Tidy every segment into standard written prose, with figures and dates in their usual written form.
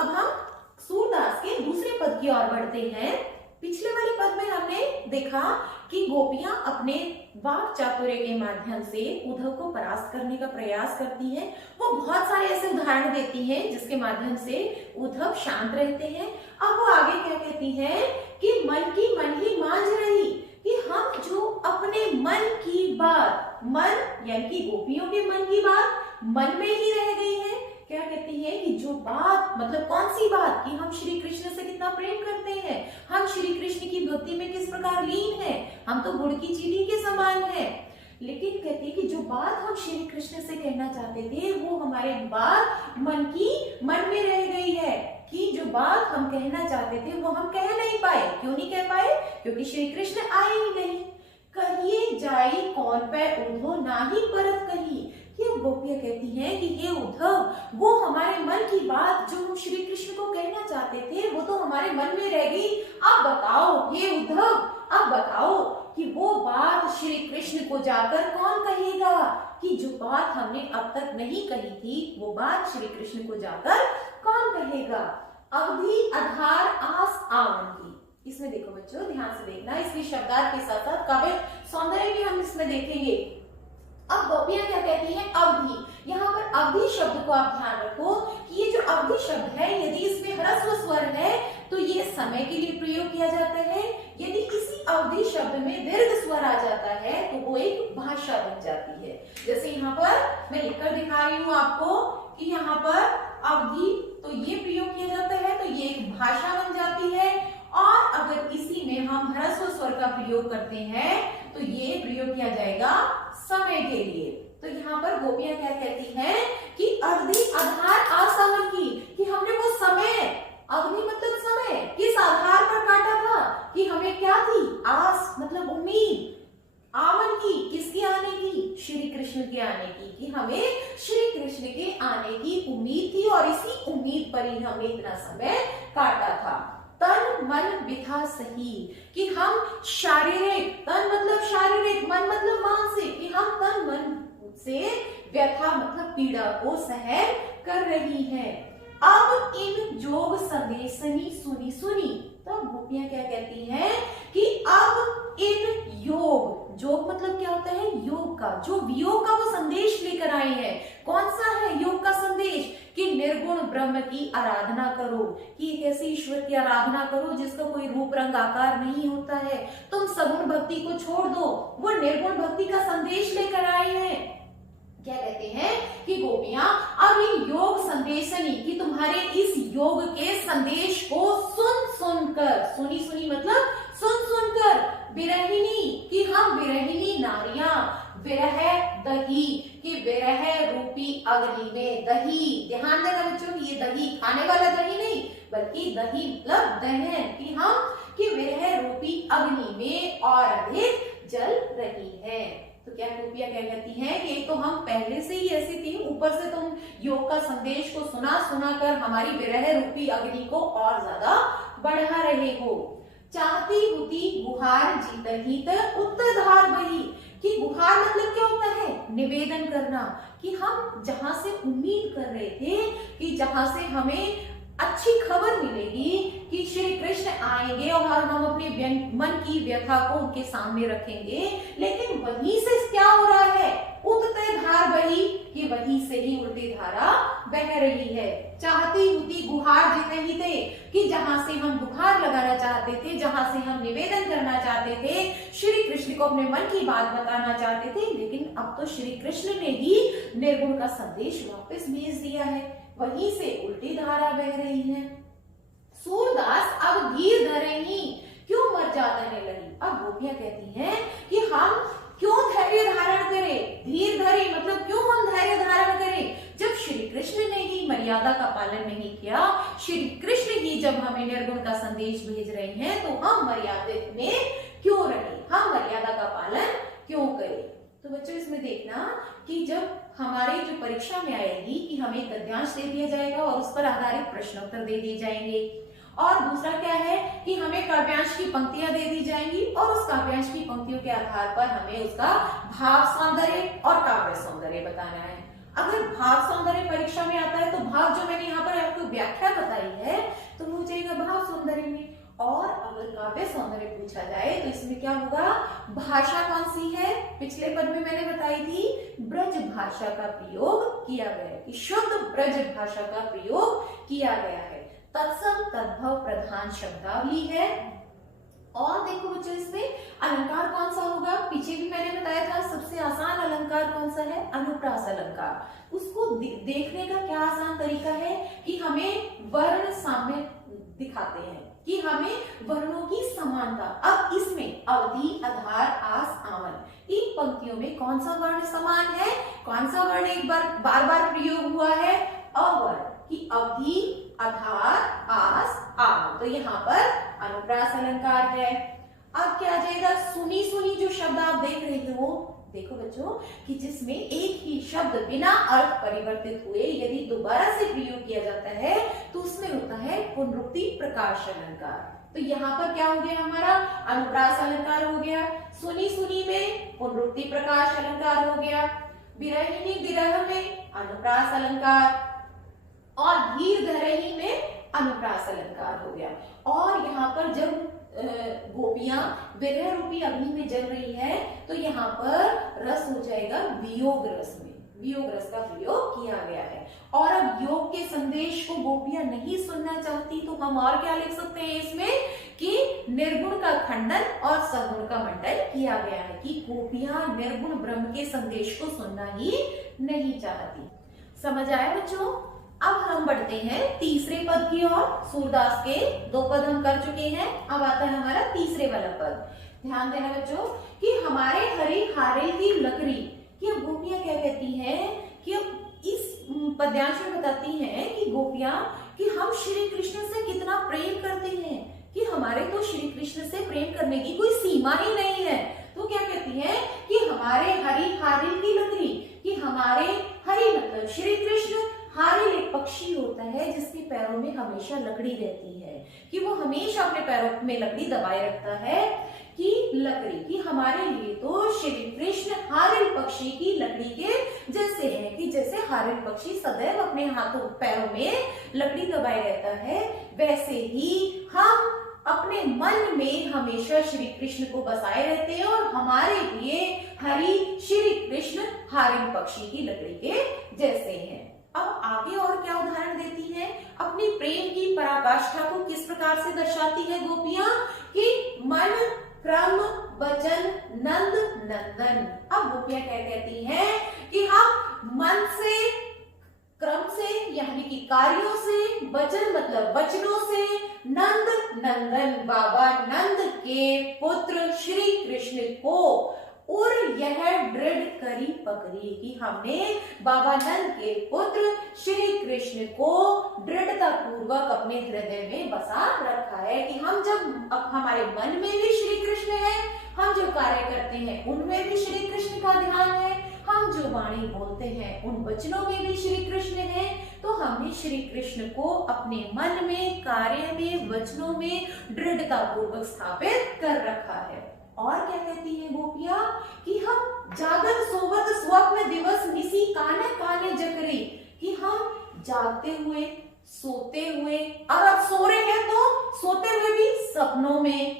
अब हम सूरदास के दूसरे पद की ओर बढ़ते हैं। पिछले वाले पद में हमने देखा कि गोपियां अपने वाक चातुर्य के माध्यम से उद्धव को परास्त करने का प्रयास करती हैं। वो बहुत सारे ऐसे उदाहरण देती हैं जिसके माध्यम से उद्धव शांत रहते हैं। अब वो आगे क्या कहती हैं कि मन की मन ही मांझ रही, कि हम जो अपने मन की बात, मन यानी कि गोपियों के मन की बात मन में ही रह गई है। क्या कहती है कि जो बात, मतलब कौन सी बात, कि हम श्री कृष्ण से कितना प्रेम करते हैं, हम श्री कृष्ण की भक्ति में किस प्रकार लीन है, हम तो गुड़ की चीनी के समान है। लेकिन कहती है कि जो बात हम श्री कृष्ण से कहना चाहते थे वो हमारे बात मन में रह गई है, कि जो बात हम कहना चाहते थे वो हम कह नहीं पाए। क्यों नहीं कह पाए? क्योंकि श्री कृष्ण आए ही नहीं। कहिए जाई कौन पे उद्धव नाही परत कही। ये गोपियां कहती हैं कि ये उद्धव, वो हमारे मन की बात जो हम श्री कृष्ण को कहना चाहते थे वो तो हमारे मन में रह गई। अब बताओ ये उद्धव, अब बताओ कि वो बात श्री कृष्ण को जाकर कौन कहेगा, कि जो बात हमने अब तक नहीं कही थी वो बात श्री कृष्ण को जाकर कौन कहेगा। अवधि आधार आस आवन की, इसमें देखो बच्चों ध्यान से देखना, इसकी शब्दार्थ के साथ साथ काव्य सौंदर्य भी हम इसमें देखेंगे। अब गोपियां क्या कहती हैं? अवधि। यहाँ पर अवधि शब्द को आप ध्यान रखो कि ये जो अवधि शब्द है, यदि इसमें ह्रस्व स्वर है तो ये समय के लिए प्रयोग किया जाता है। यदि इसी अवधि शब्द में दीर्घ स्वर आ जाता है तो वो एक भाषा बन जाती है। जैसे यहाँ पर मैं लिखकर दिखा रही हूँ आपको कि यहाँ पर अवधि, तो ये प्रयोग किया जाता है तो ये एक भाषा बन जाती है। और अगर इसी में हम ह्रस्व स्वर का प्रयोग करते हैं तो ये प्रयोग किया जाएगा समय के लिए। तो यहाँ पर गोपियां क्या कहती हैं कि अवधि आधार आसावन की, कि हमने वो समय, अवधि मतलब समय, किस आधार पर काटा था, कि हमें क्या थी? आस मतलब उम्मीद, आवन की, किसके आने की? श्री कृष्ण के आने की, कि हमें श्री कृष्ण के आने की उम्मीद थी और इसी उम्मीद पर ही हमने इतना समय काटा था। तन मन विथा सही, कि हम शारीरिक, तन मतलब शारीरिक, मन मतलब मानसिक, कि हम तन मन से व्यथा मतलब पीड़ा को सहन कर रही हैं। अब इन जोग संदेशनी सुनी सुनी, तो गोपियां क्या कहती हैं कि अब इन योग, जोग मतलब क्या होता है? योग का, जो वियोग का वो संदेश लेकर आए हैं। कौन सा है योग का संदेश? कि निर्गुण ब्रह्म की आराधना करो, कि एक ऐसे ईश्वर की आराधना करो जिसका कोई रूप रंग आकार नहीं होता है। तुम सगुण भक्ति को छोड़ दो, वो निर्गुण भक्ति का संदेश लेकर आए हैं। क्या कहते हैं कि गोपियां अब ये योग संदेशनी, कि तुम्हारे इस योग के संदेश को सुन सुनकर, सुनी सुनी मतलब सुन सुनकर, विरहिणी, कि हम विरहिणी नारियां, विरह दही, कि विरह रूपी अग्नि में दही, ध्यान देना बच्चों कि ये दही खाने वाला दही नहीं बल्कि दही मतलब दहन, कि हम कि विरह रूपी अग्नि में और अधिक जल रही है। तो क्या गोपियां क्या कहती हैं कि तो हम पहले से ही ऐसी थी, ऊपर से तुम योग का संदेश को सुना सुना कर हमारी विरह रूपी अग्नि को और ज्यादा बढ़ा रहे हो। चाहती हुती गुहार जीत हित उत्तरधार बही, कि गुहार मतलब क्या होता है? निवेदन करना, कि हम जहां से उम्मीद कर रहे थे कि जहां से हमें अच्छी खबर मिलेगी कि श्री कृष्ण आएंगे और हम अपने मन की व्यथा को उनके सामने रखेंगे, लेकिन वहीं से क्या हो रहा है? उतते धार बही, कि वहीं से ही उल्टी धारा बह रही है। चाहती हुती गुहार जितने ही थे, कि जहां से हम गुहार लगाना चाहते थे, जहां से हम निवेदन करना चाहते थे, श्री कृष्ण को अपने मन की बात बताना चाहते थे, लेकिन अब तो श्री कृष्ण ने ही निर्गुण का संदेश वापस भेज दिया है, वहीं से उल्टी धारा बह रही है। सूरदास अब धीर धरेंगी, क्यों मर जाने लगी। अब गोपियां कहती हैं कि हम क्यों धैर्य धारण करें, धीर धरे मतलब क्यों हम धैर्य धारण करें, जब श्री कृष्ण ने ही मर्यादा का पालन नहीं किया, श्री कृष्ण ही जब हमें निर्गुण का संदेश भेज रहे हैं तो हम मर्यादित में क्यों रहे, हम मर्यादा का पालन क्यों करें। तो बच्चों इसमें देखना कि जब हमारी जो परीक्षा में आएगी कि हमें एक गद्यांश दे दिया जाएगा और उस पर आधारित प्रश्नोत्तर दे दिए जाएंगे, और दूसरा क्या है कि हमें काव्यांश की पंक्तियां दे दी जाएंगी और उस काव्यांश की पंक्तियों के आधार पर हमें उसका भाव सौंदर्य और काव्य सौंदर्य बताना है। अगर भाव सौंदर्य परीक्षा में आता है तो भाव जो मैंने यहाँ पर आपको व्याख्या बताई पे सौंदर्य पूछा जाए तो इसमें क्या होगा, भाषा कौन सी है, पिछले पद में मैंने बताई थी ब्रज भाषा का प्रयोग किया गया है, कि शुद्ध ब्रज भाषा का प्रयोग किया गया है। तत्सम तद्भव प्रधान शब्दावली है। और देखो बच्चों इसमें अलंकार कौन सा होगा, पीछे भी मैंने बताया था सबसे आसान अलंकार कौन सा है, अनुप्रास अलंकार। उसको देखने का क्या आसान तरीका है कि हमें वर्ण साम्य दिखाते हैं, कि हमें वर्णों की समानता। अब इसमें अवधि, आधार, आस, आवन, इन पंक्तियों में कौन सा वर्ण समान है, कौन सा वर्ण एक बार बार प्रयोग हुआ है, अवर्ण, की अवधि, आधार, आस, आवन। तो यहाँ पर अनुप्रास अलंकार है। अब क्या आ जाएगा, सुनी सुनी जो शब्द आप देख रहे हो, देखो बच्चों कि जिसमें एक ही शब्द बिना अर्थ परिवर्तित हुए यदि दोबारा से प्रयोग किया जाता है तो उसमें होता है पुनरुक्ति प्रकाश अलंकार। तो यहाँ पर क्या हो गया, हमारा अनुप्रास अलंकार हो गया। सुनी सुनी में पुनरुक्ति प्रकाश अलंकार हो गया। विरहिणी विरह में अनुप्रास अलंकार, और धीर धरही में अनुप्रास अलंकार हो गया। और यहाँ पर जब गोपियां विरह रूपी अग्नि में जल रही है तो यहाँ पर रस हो जाएगा वियोग रस में, वियोग रस का प्रयोग किया गया है। और अब योग के संदेश को गोपियां नहीं सुनना चाहती तो हम और क्या लिख सकते हैं इसमें, कि निर्गुण का खंडन और सगुण का मंडन किया गया है, कि गोपियां निर्गुण ब्रह्म के संदेश को सुनना ही नहीं चाहती। समझ आया बच्चों। अब हम बढ़ते हैं तीसरे पद की ओर। सूरदास के 2 पद हम कर चुके हैं, अब आता है हमारा तीसरे वाला पद। ध्यान देना बच्चों कि हमारे हरी हारे की लकड़ी, कि अब गोपियां क्या कहती हैं कि इस पद्यांश में बताती हैं कि गोपियां कि हम श्री कृष्ण से कितना प्रेम करते हैं, कि हमारे तो श्री कृष्ण से प्रेम करने की कोई सीमा ही नहीं है। तो क्या कहती हैं कि हमारे हरी हारिल की लकड़ी, कि हमारे हरी मतलब श्री कृष्ण, हारिल एक पक्षी होता है जिसके पैरों में हमेशा लकड़ी रहती है, कि वो हमेशा अपने पैरों में लकड़ी दबाए रखता है, कि लकड़ी, कि हमारे लिए तो श्री कृष्ण हारिल पक्षी की लकड़ी के जैसे हैं, कि जैसे हारिल पक्षी सदैव अपने हाथों पैरों में लकड़ी दबाए रहता है, वैसे ही हम अपने मन में हमेशा श्री कृष्ण को बसाए रहते हैं, और हमारे लिए हरि श्री कृष्ण हारिल पक्षी की लकड़ी के जैसे हैं। अब आगे और क्या उदाहरण देती हैं, अपनी प्रेम की पराकाष्ठा को किस प्रकार से दर्शाती है गोपियां, कि मन, क्रम, वचन, नंद, नंदन। अब गोपियां क्या कहती हैं कि हम मन से, क्रम से यानी कि कार्यों से, वचन मतलब वचनों से, नंद नंदन बाबा नंद के पुत्र श्री कृष्ण को, और यह दृढ़ करी पकड़ी, कि हमने बाबा नंद के पुत्र श्री कृष्ण को दृढ़ता पूर्वक अपने हृदय में बसा रखा है, कि हम जब हमारे मन में भी श्री कृष्ण है, हम जो कार्य करते हैं उनमें भी श्री कृष्ण का ध्यान है, हम जो वाणी बोलते हैं उन वचनों में भी श्री कृष्ण है, तो हमने श्री कृष्ण को अपने मन में, कार्य में, वचनों में दृढ़ता पूर्वक स्थापित कर रखा है। और क्या कहती है गोपियां कि हम जागत सोवत स्वप्न दिवस निसी काने काने जकरी, कि हम जागते हुए, सोते हुए, और अब सो रहे हैं तो सोते हुए भी सपनों में,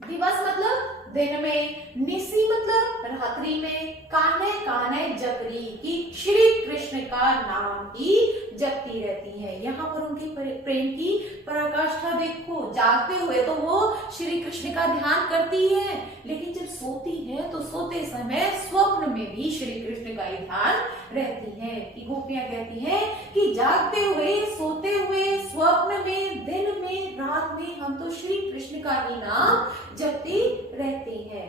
दिवस मतलब दिन में, निसी मतलब रात्रि में, काने काने जकरी, की श्री कृष्ण का नाम ही जपती रहती है। यहाँ पर उनके प्रेम की पराकाष्ठा देखो, जागते हुए तो वो श्री कृष्ण का ध्यान करती है, लेकिन जब सोती है तो सोते समय स्वप्न में भी श्री कृष्ण का ही ध्यान रहती है। कि गोपियां कहती हैं कि जागते हुए, सोते हुए, स्वप्न में, दिन में, रात में हम तो श्री कृष्ण का ही नाम जपती रहती है।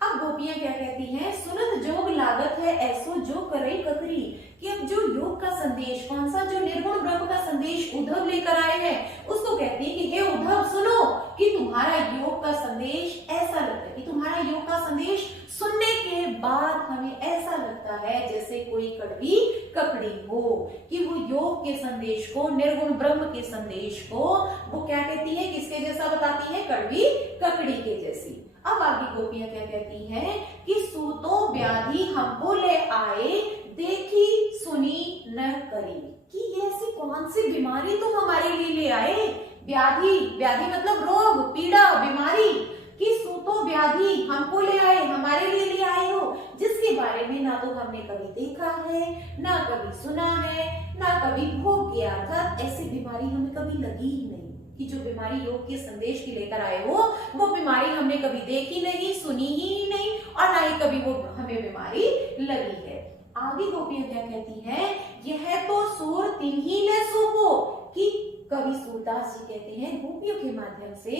अब गोपियां क्या कहती हैं, सुनत जोग लागत है ऐसो जो करे ककरी, कि अब जो योग का संदेश, कौन सा, जो निर्गुण ब्रह्म का संदेश उद्धव लेकर आए हैं, उसको कहती है कि हे उद्धव सुनो, कि तुम्हारा योग का संदेश ऐसा लगता है, कि तुम्हारा योग का संदेश सुनने के बाद हमें ऐसा लगता है जैसे कोई कड़वी ककड़ी हो, कि वो योग के संदेश को, निर्गुण ब्रह्म के संदेश को वो क्या कहती है, किसके जैसा बताती है, कड़वी ककड़ी के जैसी। अब आगे गोपियां क्या कहती हैं कि सूतो व्याधि हमको ले आए, देखी सुनी न करी, कि ये ऐसी कौन सी बीमारी तुम हमारे लिए ले आए, व्याधि, व्याधि मतलब रोग, पीड़ा, बीमारी, कि सूतो व्याधि हमको ले आए, हमारे लिए ले आए हो, जिसके बारे में ना तो हमने कभी देखा है, ना कभी सुना है, ना कभी भोग किया। अर्थात ऐसी बीमारी हमें कभी लगी ही नहीं कि जो बीमारी योग के संदेश की लेकर आए हो, वो बीमारी हमने कभी देखी नहीं, सुनी ही नहीं, और ना ही कभी वो हमें बीमारी लगी है। आगे गोपियां क्या कहती हैं, यह तो सूर तिन्ही ने सूपो, कि कवि सूरदास जी कहते हैं गोपियों के माध्यम से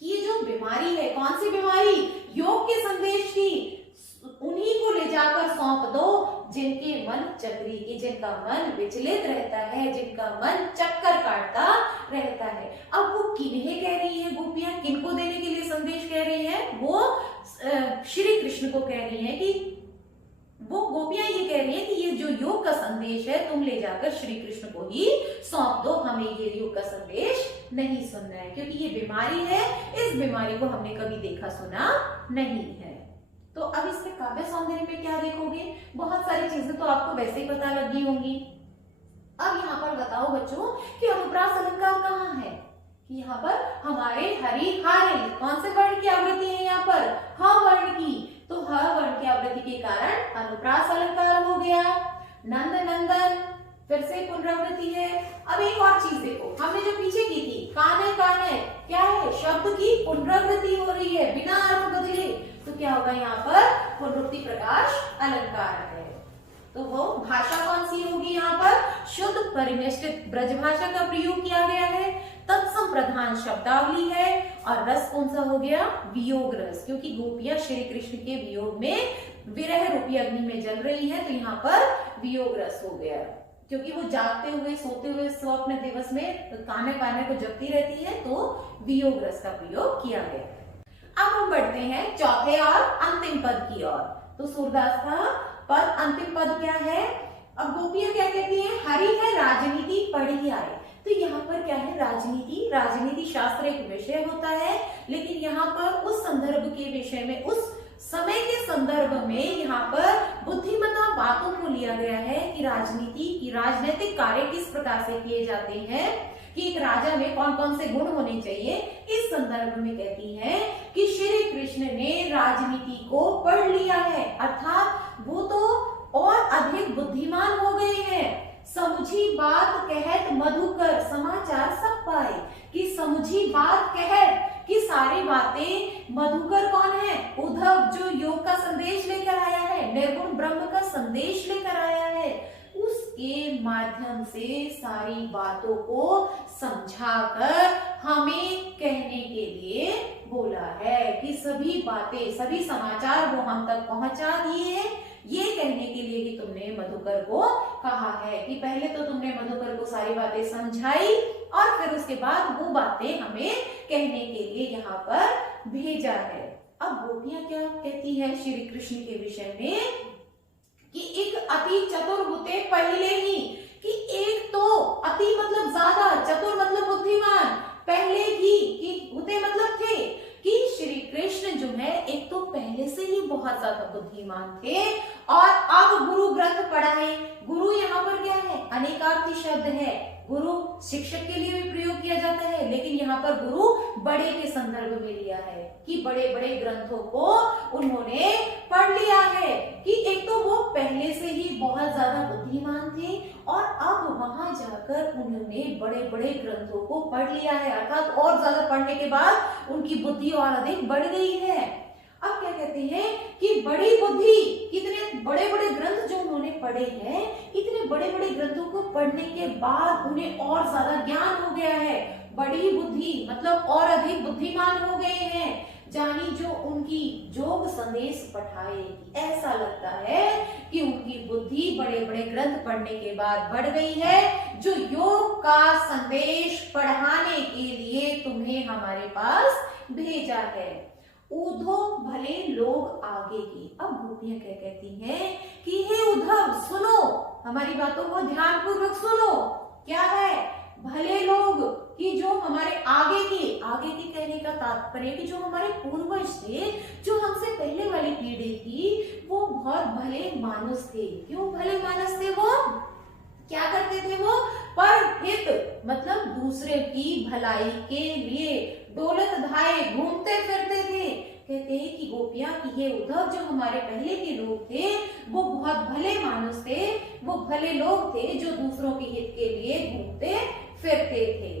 कि ये जो बीमारी है, कौन सी बीमारी, योग के संदेश की, उन्हीं को ले जाकर सौंप दो जिनके मन चक्री की, जिनका मन विचलित रहता है, जिनका मन चक्कर काटता रहता है। अब वो किन्हें कह रही है गोपियां, किनको देने के लिए संदेश कह रही हैं, वो श्री कृष्ण को कह रही हैं, कि वो गोपियां ये कह रही है कि ये जो योग का संदेश है तुम ले जाकर श्री कृष्ण को ही सौंप दो, हमें ये योग का संदेश नहीं सुनना है, क्योंकि ये बीमारी है, इस बीमारी को हमने कभी देखा सुना नहीं है। तो अब इसमें काव्य सौंदर्य में क्या देखोगे, बहुत सारी चीजें तो आपको वैसे ही पता लगी होंगी। अब यहाँ पर बताओ बच्चों कि अनुप्रास अलंकार कहाँ है, कि यहाँ पर हमारे हरि हारे कौन से वर्ण की आवृत्ति है, यहाँ पर ह वर्ण की, तो ह वर्ण की आवृत्ति के कारण अनुप्रास अलंकार हो गया। नंद नंदन फिर से पुनरावृत्ति है। अब एक और चीज देखो, हमने जो पीछे की थी काने काने, क्या है, शब्द की पुनरावृत्ति हो रही है बिना अर्थ बदले, तो क्या होगा, यहाँ पर पुनरुक्ति प्रकाश अलंकार है। तो वो भाषा कौन सी होगी, यहाँ पर शुद्ध परिनिष्ठित ब्रज भाषा का प्रयोग किया गया है, तत्सम प्रधान शब्दावली है, और रस कौन सा हो गया, वियोग रस, क्योंकि गोपियां श्री कृष्ण के वियोग में विरह रूपी अग्नि में जल रही है, तो यहाँ पर वियोग रस हो गया, क्योंकि वो जागते हुए सोते हुए स्वप्न दिवस में काने काने को जपती रहती है, तो वियोग रस का प्रयोग किया गया। अब हम बढ़ते हैं चौथे और अंतिम पद की ओर। तो सूरदास का पद, अंतिम पद क्या है, अब गोपियां क्या कहती हैं, हरि है राजनीति पढ़ी आए। तो यहाँ पर क्या है, राजनीति, राजनीति शास्त्र एक विषय होता है, लेकिन यहाँ पर उस संदर्भ के विषय में, उस समय के संदर्भ में यहाँ पर बुद्धिमता बातों को लिया गया है कि राजनीति की, राजनीतिक कार्य किस प्रकार से किए जाते हैं, कि एक राजा में कौन कौन से गुण होने चाहिए। इस संदर्भ में कहती हैं कि श्री कृष्ण ने राजनीति को पढ़ लिया है, अर्थात वो तो और अधिक बुद्धिमान हो गए हैं। समुझी बात कहत मधुकर समाचार सब पाए, कि समुझी बात कहत, कि सारी बातें, मधुकर कौन है, उद्धव जो योग का संदेश लेकर आया है, निर्गुण ब्रह्म का संदेश लेकर आया है, उसके माध्यम से सारी बातों को समझाकर हमें कहने के लिए बोला है, कि सभी बातें, सभी समाचार वो हम तक पहुंचा दिए, ये कहने के लिए कि तुमने मधुकर को कहा है, कि पहले तो तुमने मधुकर को सारी बातें समझाई और फिर उसके बाद वो बातें हमें कहने के लिए यहाँ पर भेजा है। अब गोपियां क्या कहती है श्री कृष्ण के विषय में, कि एक अति चतुर हुते पहले ही, कि एक तो अति मतलब ज्यादा, चतुर मतलब बुद्धिमान, पहले ही, कि हुते मतलब थे, कि श्री कृष्ण जो है एक तो पहले से ही बहुत ज्यादा बुद्धिमान थे, और अब गुरु ग्रंथ पढ़ाए। गुरु यहाँ पर क्या है, अनेकार्थी शब्द है, गुरु शिक्षक के लिए भी प्रयोग किया जाता है, लेकिन यहाँ पर गुरु बड़े के संदर्भ में लिया है, कि बड़े बड़े ग्रंथों को उन्होंने पढ़ लिया है, कि एक तो वो पहले से ही बहुत ज्यादा बुद्धिमान थे, और अब वहां जाकर उन्होंने बड़े बड़े ग्रंथों को पढ़ लिया है, अर्थात और ज्यादा पढ़ने के बाद उनकी बुद्धि और अधिक बढ़ गई है। अब क्या कहते हैं कि बड़ी बुद्धि, कितने बड़े बड़े ग्रंथ जो उन्होंने पढ़े हैं, इतने बड़े बड़े ग्रंथों को पढ़ने के बाद उन्हें और ज्यादा ज्ञान हो गया है, बड़ी बुद्धि मतलब और अधिक बुद्धिमान हो गए हैं, जानी जो उनकी योग संदेश पठाएगी। ऐसा लगता है कि उनकी बुद्धि बड़े बड़े ग्रंथ पढ़ने के बाद बढ़ गई है, जो योग का संदेश पढ़ाने के लिए तुम्हें हमारे पास भेजा है। उद्धव भले लोग आगे की। अब गोपियां क्या कहती हैं कि हे उद्धव सुनो, हमारी बातों को ध्यान पूर्वक सुनो। क्या है, भले लोग कि जो हमारे आगे की कहने का तात्पर्य कि जो हमारे पूर्वज थे, जो हमसे पहले वाली पीढ़ी थी, वो बहुत भले मानुस थे। क्यों भले मानुस थे? वो क्या करते थे? वो परहित मतलब दूसरे की भलाई के लिए डोलत धाये घूमते फिरते थे। कहते हैं कि गोपियां कि ये उद्धव जो हमारे पहले के लोग थे वो बहुत भले मानुस थे, वो भले लोग थे जो दूसरों के हित के लिए घूमते फिरते थे।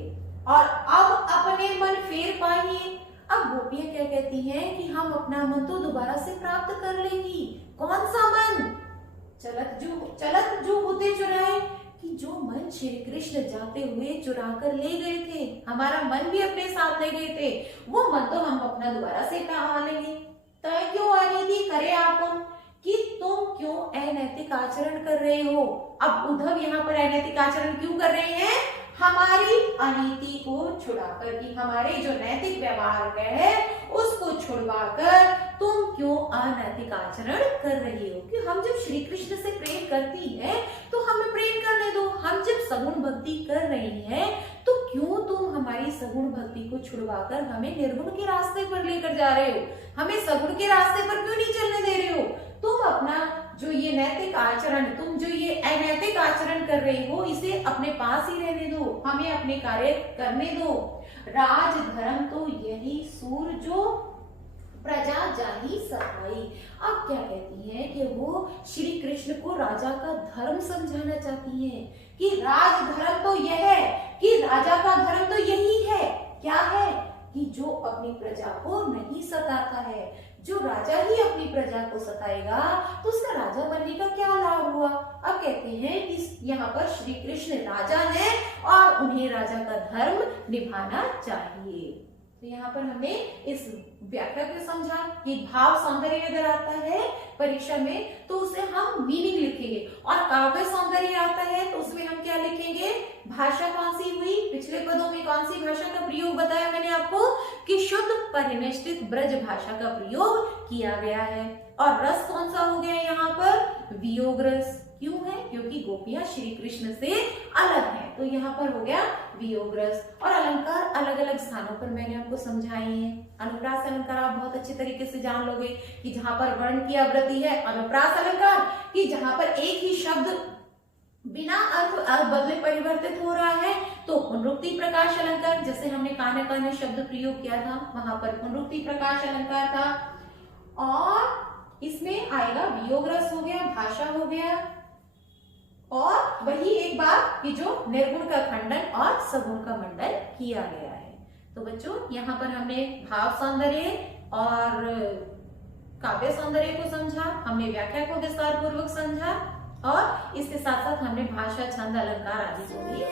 और अब अपने मन फेर पाइए। अब गोपियां क्या कहती हैं कि हम अपना मन तो दोबारा से प्राप्त कर लेंगी। कौन सा मन? चलत जो होते चुराए, कि जो मन श्री कृष्ण जाते हुए चुरा कर ले गए थे, हमारा मन भी अपने साथ ले गए थे, वो मन तो हम अपना दोबारा से पा लेंगे। तय क्यों आ रही थी करे आपन कि तुम क्यों अनैतिक आचरण कर रहे हो। अब उद्धव यहाँ पर अनैतिक आचरण क्यों कर रहे हैं? हमारी अनीति को छुड़ाकर, कि हमारे जो नैतिक व्यवहार है उसको छुड़वाकर तुम क्यों अनैतिक आचरण कर रही हो। कि हम जब श्री कृष्ण से प्रेम करती है तो हमें प्रेम करने दो। हम जब सगुण भक्ति कर रही है तो क्यों तुम हमारी सगुण भक्ति को छुड़वाकर हमें निर्गुण के रास्ते पर लेकर जा रहे हो, हमें सगुण के रास्ते पर क्यों नहीं चलने दे रहे हो। तुम अपना जो ये नैतिक आचरण, तुम जो ये अनैतिक आचरण कर रहे हो इसे अपने पास ही रहने दो, हमें अपने कार्य करने दो। राज धर्म तो यही सूर जो प्रजा जाही सहाई। अब क्या कहती हैं कि वो श्री कृष्ण को राजा का धर्म समझाना चाहती हैं कि राज धर्म तो यह है, कि राजा का धर्म तो यही है। क्या है? कि जो अपनी प्रजा को नहीं सताता है। जो राजा ही अपनी प्रजा को सताएगा तो उसका राजा बनने का क्या लाभ हुआ। अब कहते हैं कि यहाँ पर श्री कृष्ण राजा है और उन्हें राजा का धर्म निभाना चाहिए। तो यहाँ पर हमने इस व्याख्या को समझा कि भाव सौंदर्य अगर आता है परीक्षा में तो उसे हम मीनिंग लिखेंगे, और काव्य सौंदर्य आता है तो उसमें हम क्या लिखेंगे? भाषा कौन सी हुई, पिछले पदों में कौन सी भाषा का प्रयोग बताया मैंने आपको कि शुद्ध परिनिष्ठित ब्रज भाषा का प्रयोग किया गया है। और रस कौन सा हो गया यहाँ पर? वियोग रस। क्यों है? क्योंकि गोपियां श्री कृष्ण से अलग हैं, तो यहाँ पर हो गया वियोग रस। और अलंकार अलग अलग स्थानों पर मैंने आपको समझाए हैं। अनुप्रास अलंकार आप बहुत अच्छे तरीके से जान लोगे कि जहां पर वर्ण की आवृत्ति है अनुप्रास अलंकार, कि जहां पर एक ही शब्द बिना अर्थ बदले परिवर्तित हो रहा है तो पुनरुक्ति प्रकाश अलंकार, जैसे हमने काने काने शब्द प्रयोग किया था वहां पर पुनरुक्ति प्रकाश अलंकार था। और इसमें आएगा वियोग रस हो गया, भाषा हो गया, और वही एक बात कि जो निर्गुण का खंडन और सगुण का मंडन किया गया है। तो बच्चों यहाँ पर हमने भाव सौंदर्य और काव्य सौंदर्य को समझा, हमने व्याख्या को विस्तार पूर्वक समझा, और इसके साथ साथ हमने भाषा छंद अलंकार आदि को भी